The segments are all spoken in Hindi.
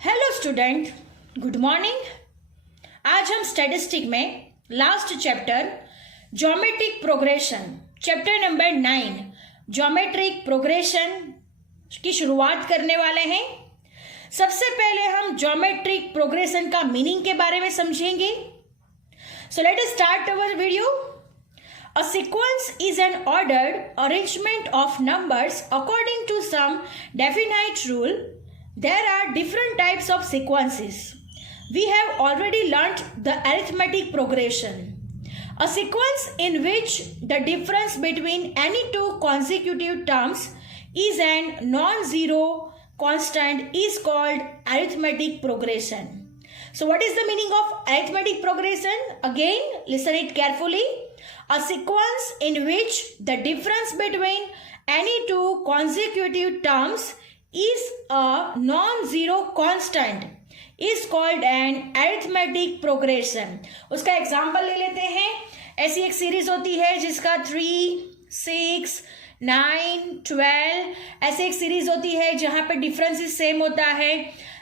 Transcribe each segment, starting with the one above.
Hello student, good morning. आज हम स्टैटिस्टिक में last chapter geometric progression chapter number 9 geometric progression की शुरुआत करने वाले हैं। सबसे पहले हम ज्योमेट्रिक प्रोग्रेशन का मीनिंग के बारे में समझेंगे। सो let us start our video. A sequence is an ordered arrangement of numbers according to some definite rule. There are different types of sequences. We have already learnt the arithmetic progression. A sequence in which the difference between any two consecutive terms is an non-zero constant is called arithmetic progression. So what is the meaning of arithmetic progression? Again, listen it carefully. A sequence in which the difference between any two consecutive terms is a non-zero constant is called an arithmetic progression. उसका एग्जाम्पल ले लेते हैं। ऐसी एक सीरीज होती है जिसका 3, 6, 9, 12 ऐसे एक सीरीज होती है जहां पर डिफरेंसेस सेम होता है।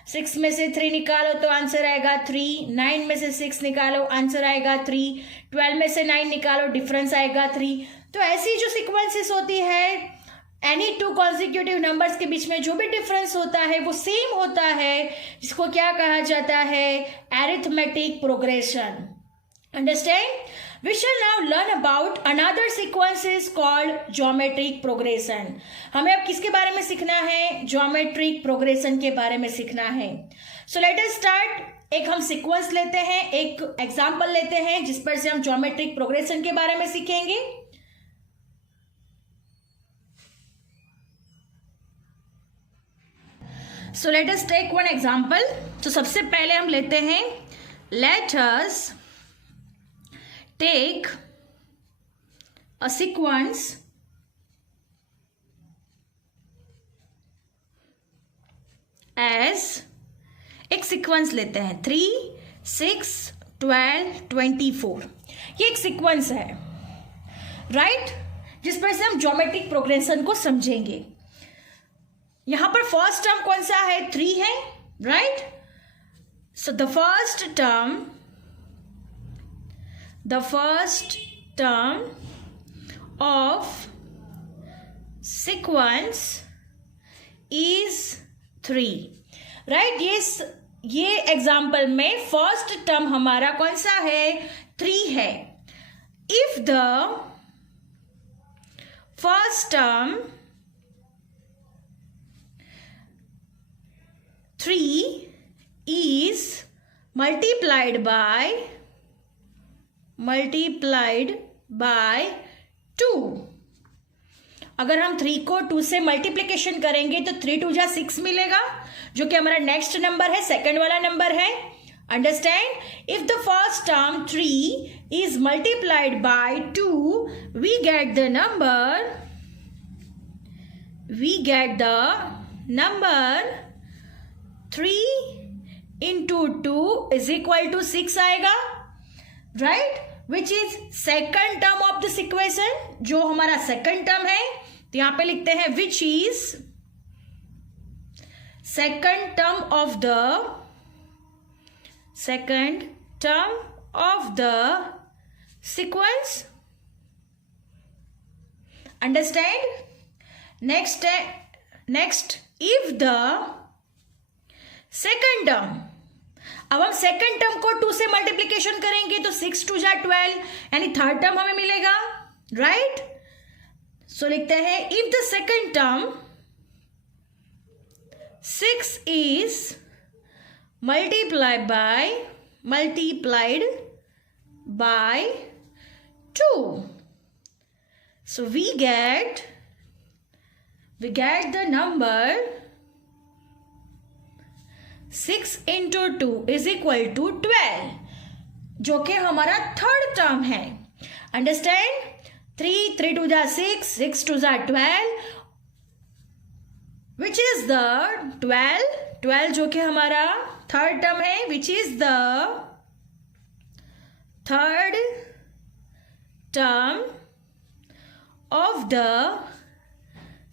6 में से 3 निकालो तो आंसर आएगा 3, 9 में से 6 निकालो आंसर आएगा 3, 12 में से 9 निकालो डिफरेंस आएगा 3। तो ऐसी जो सीक्वेंसेस होती है एनी टू कॉन्सिक्यूटिव नंबर्स के बीच में जो भी डिफरेंस होता है वो सेम होता है, जिसको क्या कहा जाता है? Arithmetic progression. Understand? We shall now learn about another sequences called geometric progression. हमें अब किसके बारे में सीखना है? Geometric progression के बारे में सीखना है। So let us start. एक हम सीक्वेंस लेते हैं, एक एग्जाम्पल लेते हैं जिस पर से हम geometric progression के बारे में सीखेंगे। So let us take one example. तो सबसे पहले हम लेते हैं, let us take a sequence as एक सीक्वेंस लेते हैं 3, 6, 12, 24। ये एक सीक्वेंस है, राइट? जिस पर से हम ज्योमेट्रिक प्रोग्रेशन को समझेंगे। यहां पर फर्स्ट टर्म कौन सा है? 3 है, right? So the first term of sequence is 3, right? ये एग्जाम्पल में फर्स्ट टर्म हमारा कौन सा है? 3 है। If the first term 3 is multiplied by 2। अगर हम 3 को 2 से मल्टीप्लीकेशन करेंगे तो 3 2 जा 6 मिलेगा, जो कि हमारा नेक्स्ट नंबर है, सेकंड वाला नंबर है। Understand? If the first term 3 is multiplied by 2, we get the number 3 into 2 is equal to 6 आएगा, right? Which is second term of this equation, जो हमारा सेकंड टर्म है। तो यहां पे लिखते हैं which is second term of the sequence. Understand? Next if the second term, अब हम सेकंड टर्म को 2 से मल्टीप्लीकेशन करेंगे तो 6 2 जा 12, यानी थर्ड टर्म हमें मिलेगा, राइट? सो लिखते हैं if the second term 6 is multiplied by 2, so we get the number 6 into 2 is equal to 12, जो कि हमारा थर्ड टर्म है। अंडरस्टैंड? 3 2 जा 6, 6 2 जा 12, विच इज द 12 जो कि हमारा थर्ड टर्म है, which is the third term of the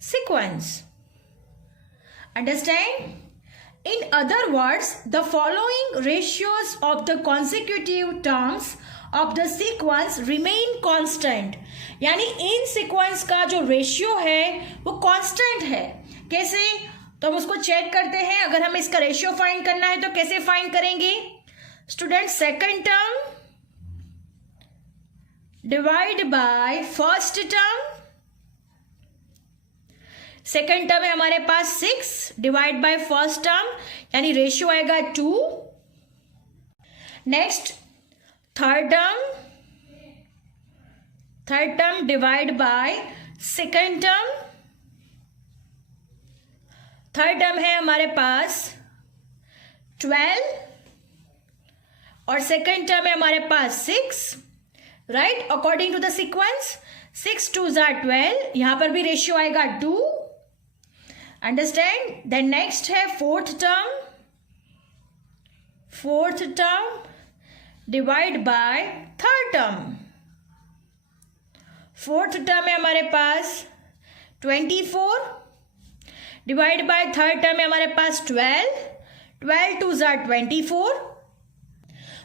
sequence. Understand? In other words, the following ratios of the consecutive terms of the sequence remain constant. यानी इन सीक्वेंस का जो रेशियो है वो कांस्टेंट है. कैसे? तो हम उसको चेक करते हैं. अगर हमें इसका रेशियो फाइंड करना है तो कैसे फाइंड करेंगे student? Second term divide by first term. Second term है हमारे पास 6 डिवाइड बाय फर्स्ट टर्म, यानी रेशियो आएगा 2. Next third term divide by second term. Third term है हमारे पास 12 और सेकेंड टर्म है हमारे पास 6. Right, according to the sequence 6 2s are 12. यहां पर भी रेशियो आएगा 2. अंडरस्टैंड? देन नेक्स्ट है fourth term divide by third term. Fourth term है हमारे पास 24 डिवाइड बाय थर्ड टर्म है हमारे पास 12. 12 2s are 24.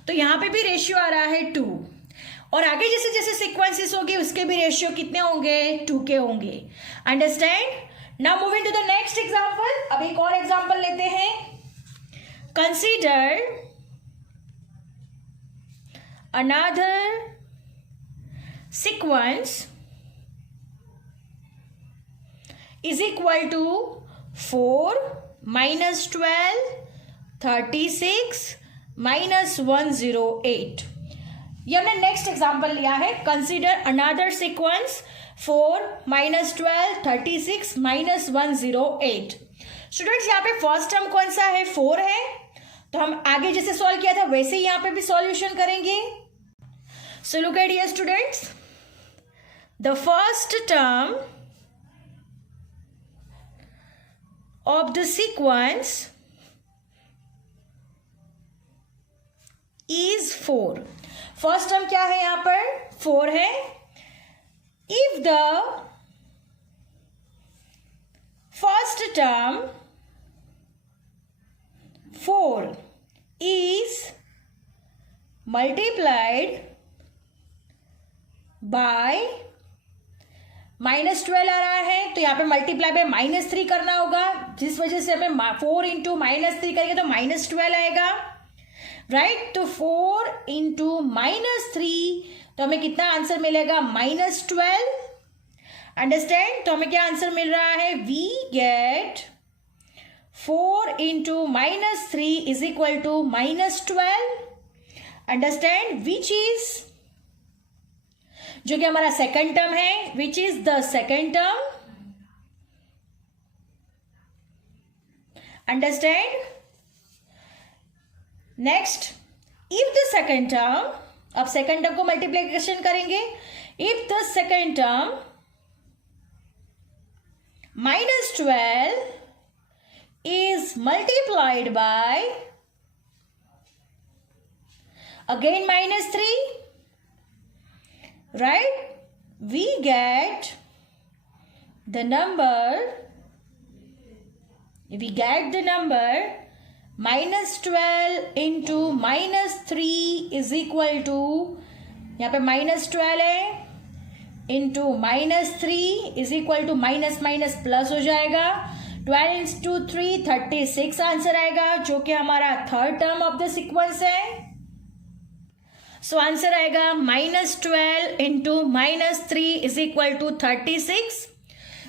तो यहां पे भी रेशियो आ रहा है 2. और आगे जैसे जैसे सीक्वेंसेस होगी उसके भी रेशियो कितने होंगे? 2 के होंगे. Understand? Now moving to the next example. अब एक और एग्जांपल लेते हैं. Consider another sequence is equal to 4 minus 12 36 minus 108. ये हमने नेक्स्ट एग्जांपल लिया है. Consider another sequence 4 minus 12 36 minus 108. Students यहाँ पे फर्स्ट टर्म कौन सा है? 4 है. तो हम आगे जैसे सॉल्व किया था वैसे ही यहाँ पे भी सॉल्यूशन करेंगे. सो look at here students, the first term of the sequence is 4. First term क्या है? यहाँ पर 4 है. If the first term 4 is multiplied by -12 आ रहा है तो यहाँ पे मल्टीप्लाई बाय -3 करना होगा, जिस वजह से हमें 4 इंटू -3 करेंगे तो -12 आएगा. राइट, तो 4 इंटू -3 तो हमें कितना आंसर मिलेगा? -12. अंडरस्टैंड? तो हमें क्या आंसर मिल रहा है? We get 4 into -3 is equal to -12. Understand? Which is, जो कि हमारा सेकंड टर्म है, which is the second term. Understand? Next, if the second term, अब सेकंड टर्म को मल्टीप्लीकेशन करेंगे. If the second term -12 is multiplied by again -3, right? We get the number -12 into -3 is equal to, यहाँ पे -12 है into -3 is equal to minus minus plus हो जाएगा. 12 इंटू 3 36 आंसर आएगा, जो कि हमारा third term of the sequence है. सो आंसर आएगा -12 इंटू -3 इज इक्वल टू 36,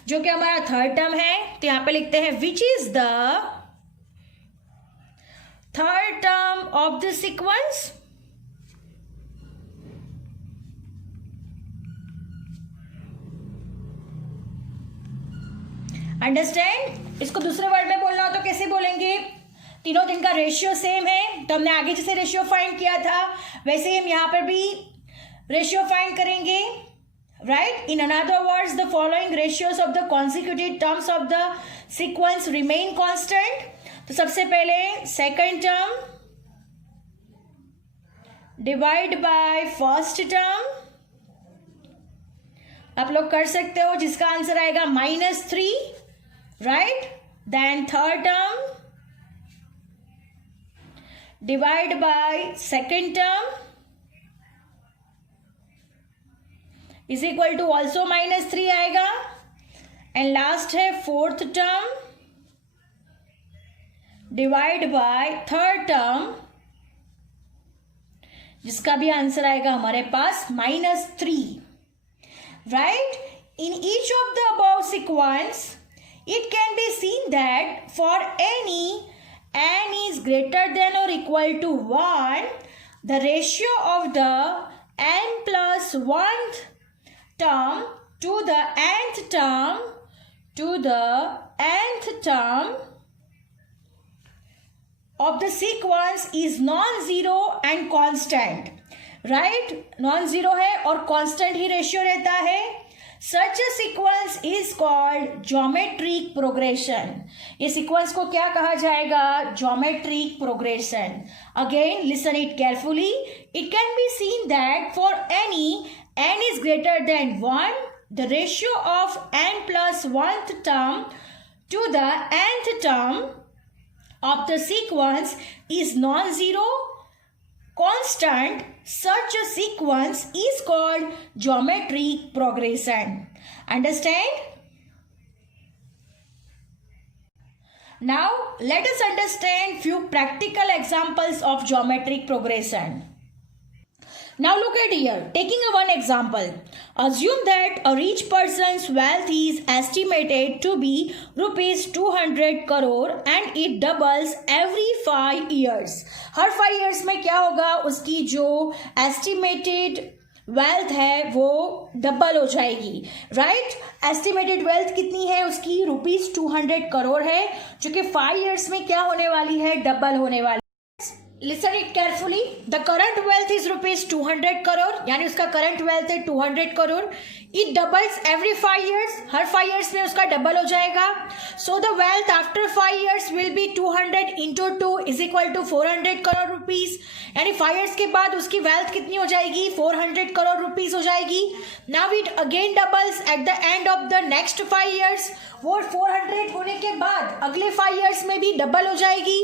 जो कि हमारा थर्ड टर्म है. तो यहां पे लिखते हैं विच is the third term of the sequence. Understand? इसको दूसरे वर्ड में बोलना हो तो कैसे बोलेंगे? तीनों दिन का रेशियो सेम है तो हमने आगे जैसे रेशियो फाइंड किया था वैसे ही हम यहाँ पर भी रेशियो फाइंड करेंगे. Right, in another words the following ratios of the consecutive terms of the sequence remain constant. तो सबसे पहले second term divide by first term, आप लोग कर सकते हो, जिसका आंसर आएगा -3. Right, then third term divide by second term is equal to also -3 आएगा, एंड लास्ट है fourth term divide by third term, जिसका भी आंसर आएगा हमारे पास -3. Right? In each of the above sequence, it can be seen that for any n is greater than or equal to 1, the ratio of the n plus 1th term to the nth term of the sequence is non-zero and constant. Right? Non-zero है और constant ही ratio रहता है. Such a sequence is called geometric progression. ये sequence को क्या कहा जाएगा? Geometric progression. Again, listen it carefully. It can be seen that for any n is greater than 1, the ratio of n plus 1th term to the nth term of the sequence is non-zero, constant. Such a sequence is called geometric progression. Understand? Now let us understand few practical examples of geometric progression. Now look at here, taking a one example. Assume that a rich person's wealth is estimated to be rupees 200 crore and it doubles every 5 years. Her 5 years में क्या होगा? उसकी जो estimated वेल्थ है वो डबल हो जाएगी. राइट? एस्टिमेटेड वेल्थ कितनी है उसकी? ₹200 करोड़ है, जो कि 5 years में क्या होने वाली है? डबल होने वाली. Listen it carefully. The current wealth is ₹200 crore, यानी उसका current wealth है 200 crore. It doubles every 5 years. Her 5 years में उसका डबल हो जाएगा. So the wealth after 5 years will be 200 into 2 is equal to 400 crore rupees. यानी 5 years के बाद उसकी wealth कितनी हो जाएगी? 400 crore rupees हो जाएगी. Now it again doubles at the end of the next 5 years. वो 400 होने के बाद अगले 5 years में भी डबल हो जाएगी.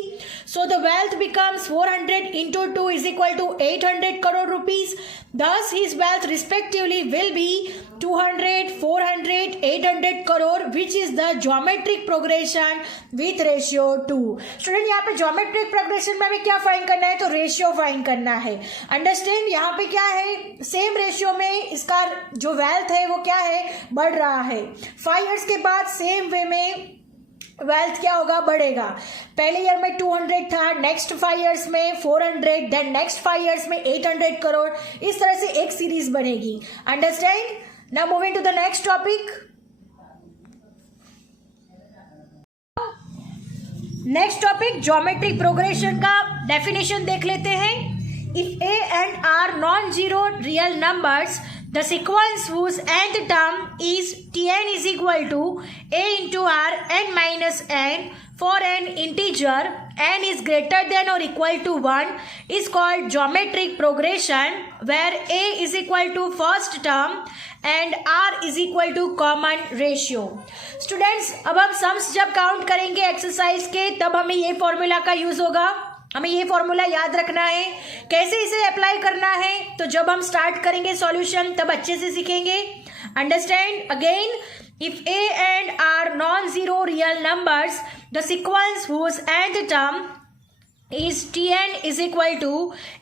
So the wealth becomes 400 into 2 is equal to 800 crore rupees. Thus his wealth respectively will be 200, 400, 800 crore, which is the geometric progression with ratio 2. Student यहाँ पे geometric progression में हमें क्या फाइंड करना है? तो रेशियो फाइंड करना है. अंडरस्टैंड? यहाँ पे क्या है? सेम रेशियो में इसका जो वेल्थ है वो क्या है? बढ़ रहा है. 5 years के बाद सेम वे में वेल्थ क्या होगा? बढ़ेगा. पहले ईयर में 200 था, नेक्स्ट 5 years में 400, देन नेक्स्ट 5 years में 800 करोड़. इस तरह से एक सीरीज बनेगी. Understand? Now moving to the next topic. Next topic geometric progression का डेफिनेशन देख लेते हैं. If a and r non zero real numbers, the sequence whose nth term is Tn is equal to a into r n minus n for an integer n is greater than or equal to 1 is called geometric progression, where a is equal to first term and r is equal to common ratio. Students, अब हम सम्स जब काउंट करेंगे एक्सरसाइज के, तब हमें ये फॉर्मूला का यूज होगा. हमें ये फॉर्मूला याद रखना है. कैसे इसे अप्लाई करना है? तो जब हम स्टार्ट करेंगे सॉल्यूशन तब अच्छे से सीखेंगे. Understand? Again, if a and r non zero real numbers, the sequence whose nth term is Tn is equal to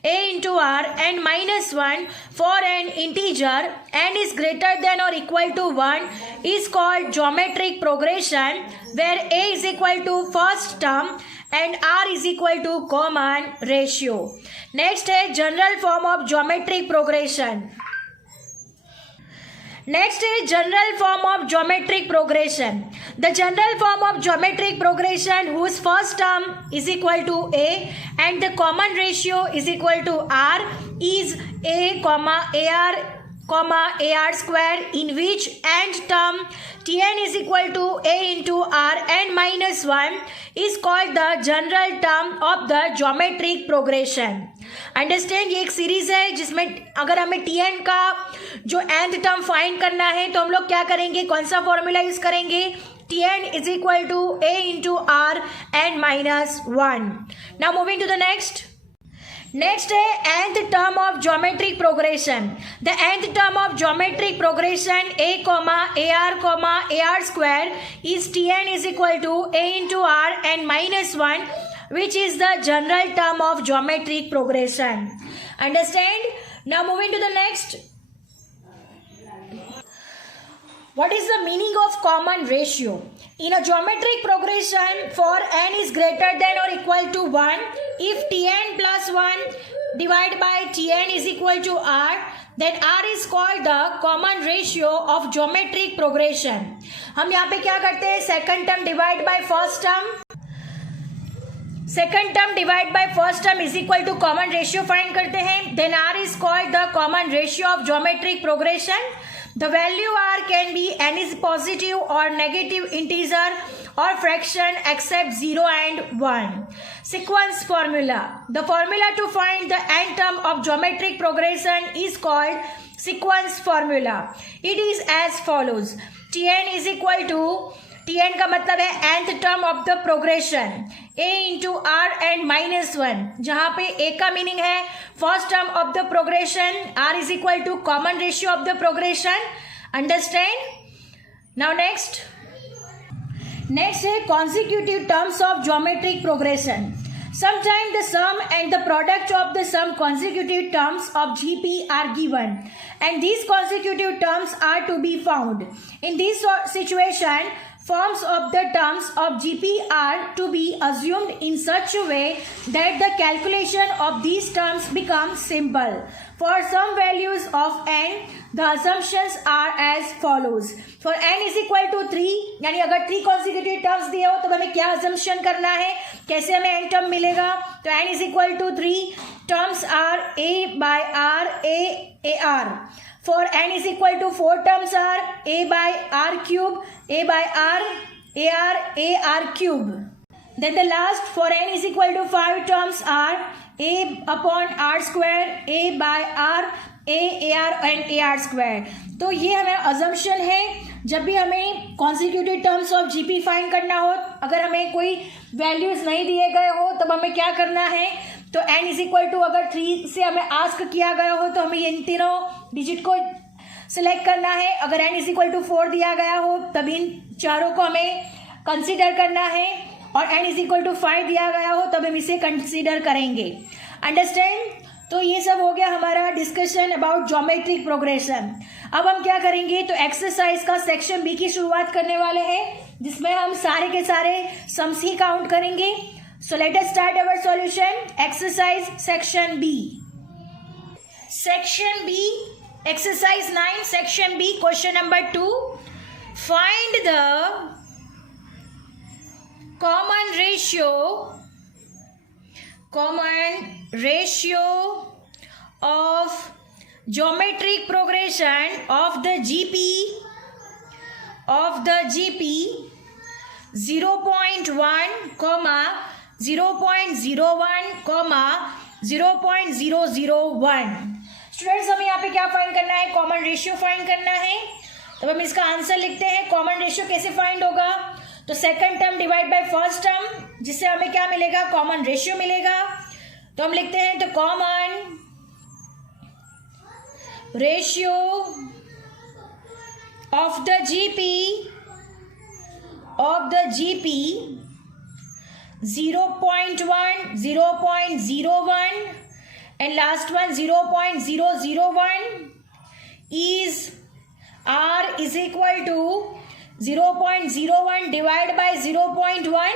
a into r n minus 1 for an integer n is greater than or equal to 1 is called geometric progression, where a is equal to first term and r is equal to common ratio. Next है general form of geometric progression. Next is general form of geometric progression. The general form of geometric progression whose first term is equal to a and the common ratio is equal to r is a comma ar comma ar square, in which nth term Tn is equal to a into r n minus 1 is called the general term of the geometric progression. Understand? ये एक सीरीज है जिसमें अगर हमें Tn का जो nth टर्म फाइंड करना है तो हम लोग क्या करेंगे? कौन सा फॉर्मूला यूज करेंगे? Tn is equal to a into r n minus 1. Now moving to the next. Next है nth term of geometric progression. The nth term of geometric progression a ar square is tn is equal to a into r n minus 1, which is the general term of geometric progression. Understand? Now moving to the next. What is the meaning of common ratio? In a geometric progression, for n is greater than or equal to 1, if tn plus 1 divided by tn is equal to r, then r is called the common ratio of geometric progression. हम यहाँ पे क्या करते हैं? Second term divide by first term, second term divide by first term is equal to common ratio find करते हैं. Then r is called the common ratio of geometric progression. The value r can be any positive or negative integer or fraction except 0 and 1. Sequence formula. The formula to find the nth term of geometric progression is called sequence formula. It is as follows. Tn is equal to, Tn का मतलब है nth term of the progression, a into r and minus 1, जहाँ पे a का मीनिंग है first term of the progression, r is equal to common ratio of the progression. Understand? Now next है consecutive terms of geometric progression. Sometimes the sum and the product of the sum consecutive terms of GP are given, and these consecutive terms are to be found. In this situation, forms of the terms of GP are to be assumed in such a way that the calculation of these terms becomes simple. For some values of n, the assumptions are as follows. For n is equal to 3, यानी अगर 3 consecutive terms दिए हो तो हमें क्या assumption करना है, कैसे हमें n term मिलेगा? तो n is equal to 3, terms are a by r, a r. For n is equal to 4, terms are a by r cube, a by r, a r cube. Then the last, for n is equal to 5, terms are a upon r square, a by r, a r and a r square. तो ये हमें assumption है जब भी हमें consecutive terms of GP find करना हो. अगर हमें कोई वैल्यूज नहीं दिए गए हो तब हमें क्या करना है? तो n इज इक्वल टू, अगर 3 से हमें आस्क किया गया हो तो हमें इन तीनों डिजिट को सिलेक्ट करना है. अगर n इज इक्वल टू 4 दिया गया हो तब इन चारों को हमें कंसीडर करना है, और n इज इक्वल टू 5 दिया गया हो तब हम इसे कंसीडर करेंगे. अंडरस्टैंड? तो ये सब हो गया हमारा डिस्कशन अबाउट ज्योमेट्रिक प्रोग्रेशन. अब हम क्या करेंगे? तो एक्सरसाइज का सेक्शन बी की शुरुआत करने वाले हैं, जिसमें हम सारे के सारे सम्स ही काउंट करेंगे. So let us start our solution. Exercise section B. Section B, exercise 9, section B, question number 2. Find the common ratio of geometric progression of the GP 0.1, 0.01, 0.001. Students हमें यहाँ पे क्या फाइंड करना है? कॉमन रेशियो फाइंड करना है. तब हम इसका आंसर लिखते हैं. कॉमन रेशियो कैसे फाइंड होगा? तो second term divide by first term, जिससे हमें क्या मिलेगा? कॉमन रेशियो मिलेगा. तो हम लिखते हैं तो common ratio of the GP 0.1, 0.01 and last one 0.001 is r is equal to 0.01 divided by 0.1,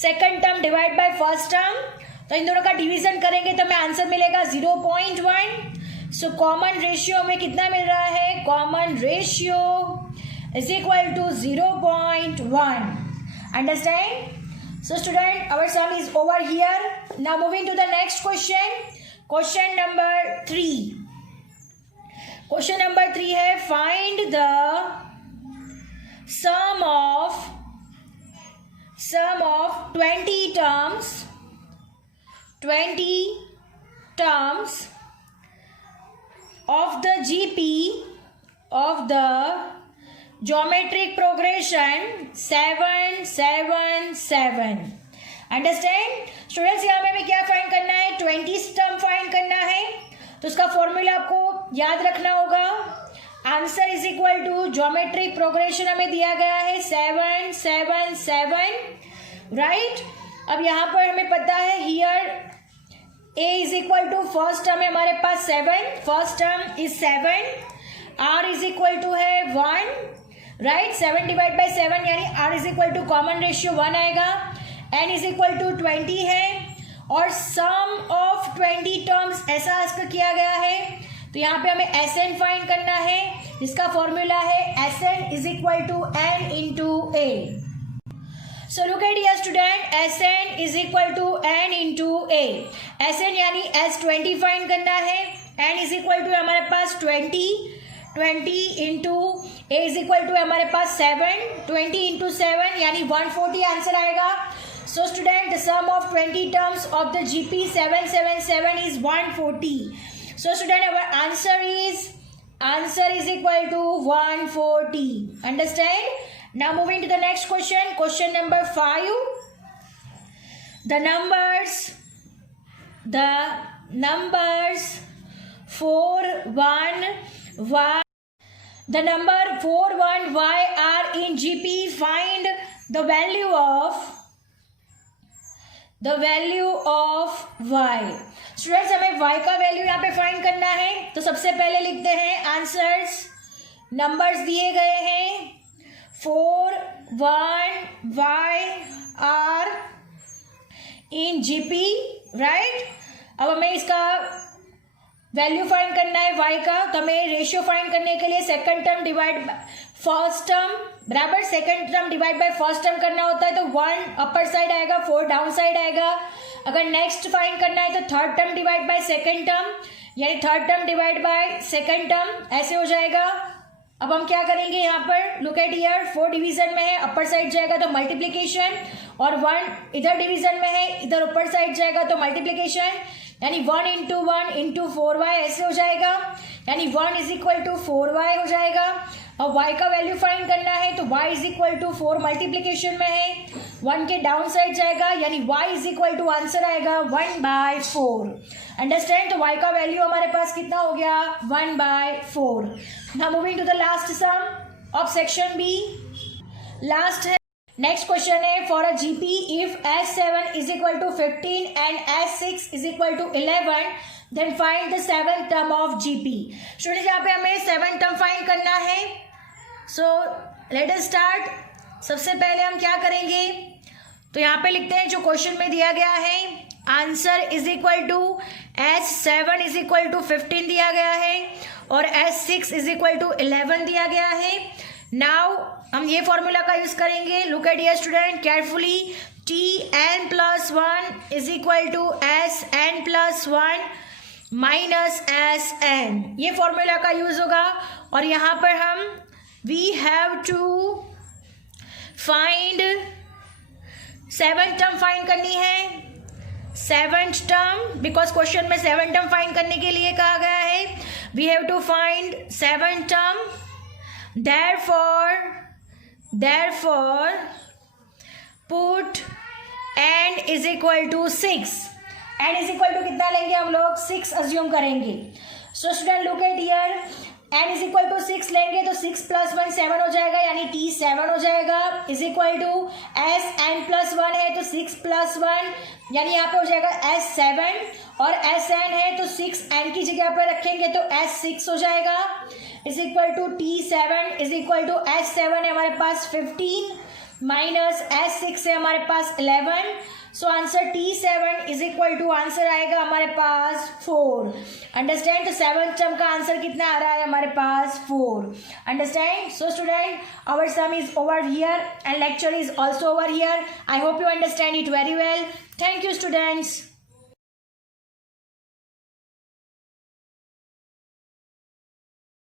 second term divide by first term. तो इन दोनों का डिवीजन करेंगे तो हमें आंसर मिलेगा 0.1. सो कॉमन रेशियो हमें कितना मिल रहा है? Common ratio is equal to 0.1. Understand? So student, our sum is over here. Now moving to the next question. Question number 3. Question number 3 है find the sum of 20 terms of the GP of the geometric progression 7, 7, 7. Understand students? यहाँ पे हमें क्या फाइंड करना है? 20 टर्म फाइंड करना है। तो इसका फॉर्मूला आपको याद रखना होगा। Answer is equal to geometric progression हमें दिया गया है 7 7 7, राइट। अब यहाँ पर हमें पता है here a is equal to first term है हमारे पास 7, first term is 7, r is equal to है 1, राइट। 7 डिवाइड बाई 7 यानी r is equal to common ratio 1 आएगा, n इज इक्वल टू 20 है और सम ऑफ 20 टर्म्स ऐसा आस्क किया गया है। तो यहाँ पे हमें Sn फाइंड करना है, जिसका फॉर्मूला है Sn is equal to n into a। So look at here student, Sn is equal to n into a। Sn यानी S20 फाइंड करना है, n इज इक्वल टू हमारे पास 20 into a is equal to हमारे पास 7, 20 इंटू 7 यानी 140 आंसर आएगा। So student, the sum of 20 terms of the GP 777 is 140. So student, our answer is equal to 140. Understand? Now moving to the next question. Question number 5. The numbers 4, 1, y. The number 4, 1, y are in GP. Find the value of y। Students हमें y का वैल्यू यहाँ पे फाइंड करना है। तो सबसे पहले लिखते हैं आंसर्स। नंबर्स दिए गए हैं 4, 1, y are in GP, right. अब हमें इसका वैल्यू फाइंड करना है y का। तो हमें रेशियो फाइंड करने के लिए second term divide first term बराबर second term divide by first term करना होता है। तो 1 अपर साइड आएगा, 4 डाउन साइड आएगा। अगर नेक्स्ट फाइंड करना है तो third term divide by second term यानी third term divide by second term, ऐसे हो जाएगा। अब हम क्या करेंगे यहाँ पर, लुक एट हियर, 4 डिवीजन में है, अपर साइड जाएगा तो मल्टीप्लीकेशन, और 1 इधर डिवीजन में है, इधर ऊपर साइड जाएगा तो मल्टीप्लीकेशन, यानी 1 इंटू 1 इंटू 4y ऐसे हो जाएगा, यानी 1 इज इक्वल टू 4y हो जाएगा। अब y का वैल्यू फाइंड करना है तो y is equal to 4 multiplication में है, 1 के डाउन साइड जाएगा, यानी y is equal to answer आएगा 1/4। अंडरस्टैंड? तो y का वैल्यू हमारे पास कितना हो गया, 1/4। Now moving to the last sum of section B. Last है, नेक्स्ट क्वेश्चन है, for a GP if S7 is equal to 15 and S6 is equal to 11 then find the 7th term of GP. Students यहाँ पे हमें 7th टर्म फाइंड करना है। So let us start. सबसे पहले हम क्या करेंगे, तो यहाँ पे लिखते हैं जो क्वेश्चन में दिया गया है, answer is equal to S7 is equal to 15 दिया गया है और S6 इज इक्वल टू 11 दिया गया है। नाउ हम ये फॉर्मूला का यूज करेंगे। Look at here student carefully, Tn+1 is equal to Sn+1 minus Sn, ये फॉर्मूला का यूज होगा। और यहाँ पर हम we have to find 7th term find करनी है, 7th टर्म, बिकॉज क्वेश्चन में 7th टर्म फाइंड करने के लिए कहा गया है। We have to find 7th term, therefore put n is equal to 6। n is equal to कितना लेंगे हम लोग, 6 अज्यूम करेंगे। So student look at here, n is equal to 6 लेंगे तो 6 + 1 7 हो जाएगा, यानी T7 हो जाएगा, इज इक्वल टू Sn+1 है तो 6 + 1 यानी यहाँ पे हो जाएगा S7 और Sn है तो 6 n की जगह पर रखेंगे तो S6 हो जाएगा, is equal to T7 is equal to S7 है हमारे पास 15 माइनस S6 है हमारे पास 11। So answer T7 is equal to answer आएगा हमारे पास 4। अंडरस्टैंड? तो 7th टर्म का आंसर कितना आ रहा है हमारे पास 4। Understand? So student, our sum is over here and lecture is also over here. I hope you understand it very well. Thank you students.